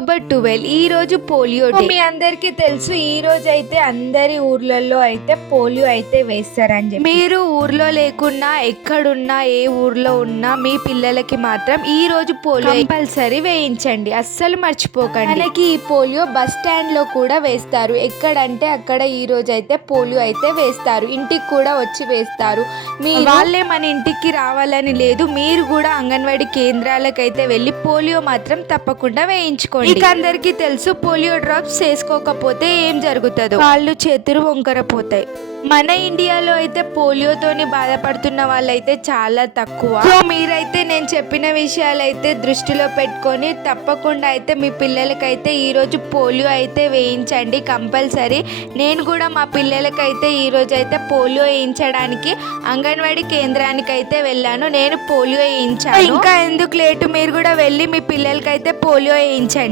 October twelve ఈ రోజు polio day. మీ అందరికీ తెలుసు ఈ రోజు అయితే అందరి ఊర్లలో అయితే పోలియో అయితే వేస్తారని చెప్పి. మీరు ఊర్లో లేకున్నా ఎక్కడున్నా ఏ ఊర్లో ఉన్నా మీ పిల్లలకి మాత్రం ఈ రోజు పోలియో కంపల్సరీ వేయించండి అస్సలు మర్చిపోకండి. మనకి ఈ పోలియో బస్ స్టాండ్లో కూడా వేస్తారు. ఎక్కడంటే అక్కడ ఈ రోజు అయితే పోలియో అయితే వేస్తారు. ఇంటికి కూడా వచ్చి వేస్తారు. మీ వాళ్ళే మన ఇంటికి రావాలని లేదు మీరు కూడా అంగన్వాడీ కేంద్రాలకైతే వెళ్ళి పోలియో మాత్రం తప్పకుండా వేయించుకోండి. ఇక అందరికీ తెలుసు పోలియో డ్రాప్స్ వేసుకోకపోతే ఏం జరుగుతుందో. కాళ్ళు చేతులు వంకర పోతాయి మన ఇండియాలో అయితే పోలియోతోని బాధపడుతున్న వాళ్ళైతే చాలా తక్కువ. సో మీరైతే నేను చెప్పిన విషయాలు అయితే దృష్టిలో పెట్టుకొని తప్పకుండా అయితే మీ పిల్లలకైతే ఈరోజు పోలియో అయితే వేయించండి కంపల్సరీ. నేను కూడా మా పిల్లలకైతే ఈరోజు అయితే పోలియో వేయించడానికి అంగన్వాడీ కేంద్రానికి అయితే వెళ్ళాను. నేను పోలియో వేయించాను. ఇంకా ఎందుకు లేటు? మీరు కూడా వెళ్ళి మీ పిల్లలకైతే పోలియో వేయించండి.